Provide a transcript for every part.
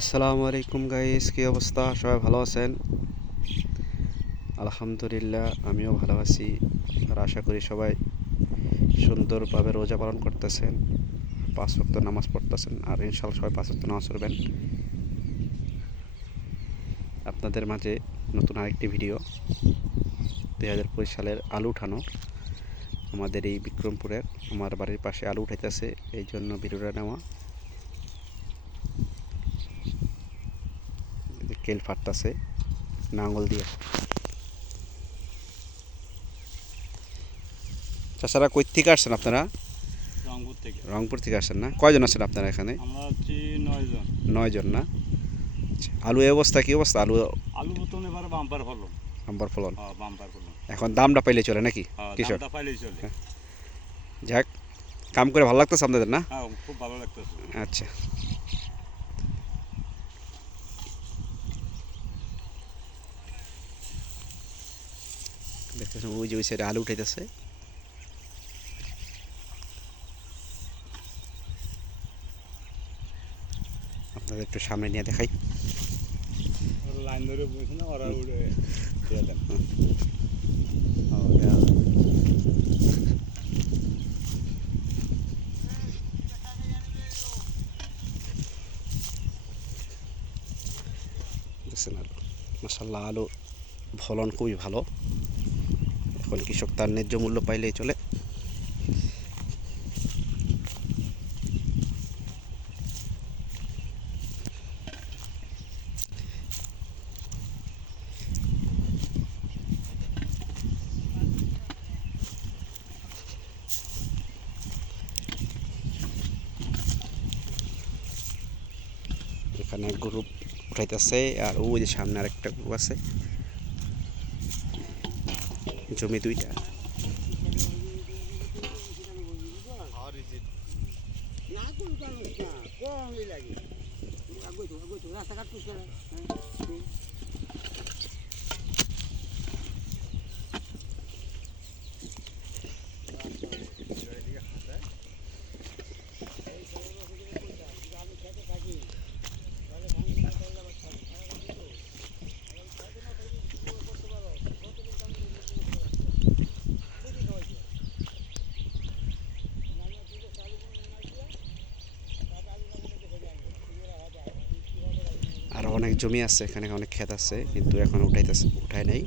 আসসালামু আলাইকুম গাইস, কি অবস্থা? সবাই ভালো আছেন? আলহামদুলিল্লাহ, আমিও ভালো আছি। আর আশা করি সবাই সুন্দরভাবে রোজা পালন করতেছেন, 5 ওয়াক্ত নামাজ পড়তেছেন, আর ইনশাআল্লাহ সবাই 5 ওয়াক্ত নামাজ পড়বেন। আপনাদের মাঝে নতুন আরেকটি ভিডিও, 2025 সালের আলু উঠানো। আমাদের এই বিক্রমপুরের আমার বাড়ির পাশে আলু উঠাইতেছে, এই জন্য ভিডিওটা নেওয়া। কেল ফাটতেছে নাঙ্গল দিয়ে। চাষারা কই থেকে আসছেন আপনারা? রংপুর থেকে আসছেন না? কয়জন আছেন আপনারা এখানে? আমরা হচ্ছি 9 জন। 9 জন না? আচ্ছা, আলু এই অবস্থা, কি অবস্থা আলু? আলু বর্তমানে এবারে বাম্পার ফলন। বাম্পার ফলন। বাম্পার ফলন। এখন দামটা পাইলে চলে নাকি কৃষক? দামটা পাইলেই চলে। হ্যাঁ। যাক, কাম করে ভালো লাগতেছে আপনাদের না? হ্যাঁ, খুব ভালো লাগতেছে। আচ্ছা, দেখতেছেন ওই যে ওই সাইডে আলু উঠাইতেছে। আপনাদের একটু সামনে নিয়ে দেখাই। লাইন ধরে বসে না, ওরা উড়ে দিয়ে দেন। দেখছেন আলু, মাশাআল্লাহ আলু ফলন খুবই ভালো। এখন কৃষক তার ন্যায্য মূল্য পাইলেই চলে। এখানে গ্রুপ উঠাইতেছে, আর ওই যে সামনে আরেকটা গ্রুপ আছে। জমি দুইটা। আর অনেক জমি আছে এখানে, অনেক ক্ষেত আছে, কিন্তু এখন উঠায় নাই,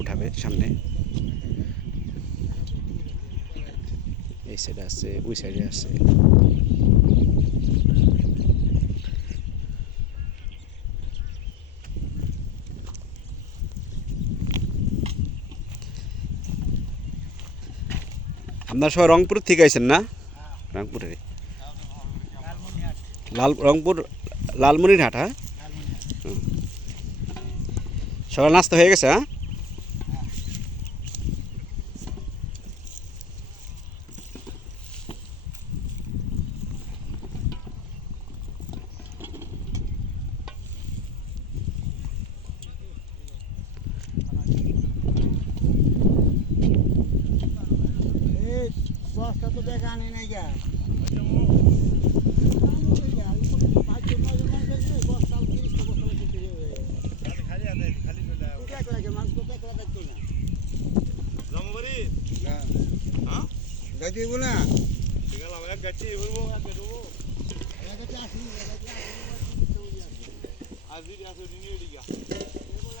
উঠাবে সামনে। এই সাইডে আছে, ওই সাইডে আছে। আপনার সবাই রংপুর থেকে আইছেন না? রংপুরে রংপুর লালমনিরহাট। হ্যাঁ, সকাল নাস্তা হয়ে গেছে? হ্যাঁ, বস্তা তো দেখা আনি নাই গা।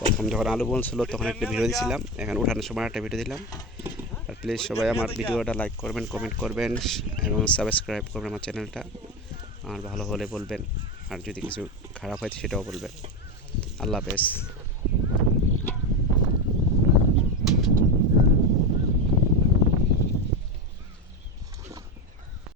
প্রথম যখন আলু বলছিল তখন একটা ভিডিও দিয়েছিলাম, এখন উঠানোর সময় একটা ভিডিও দিলাম। আর প্লিজ সবাই আমার ভিডিওটা লাইক করবেন, কমেন্ট করবেন এবং সাবস্ক্রাইব করবেন আমার চ্যানেলটা। আর ভালো হলে বলবেন, আর যদি কিছু খারাপ হয় সেটাও বলবেন। আল্লাহ হাফেজ।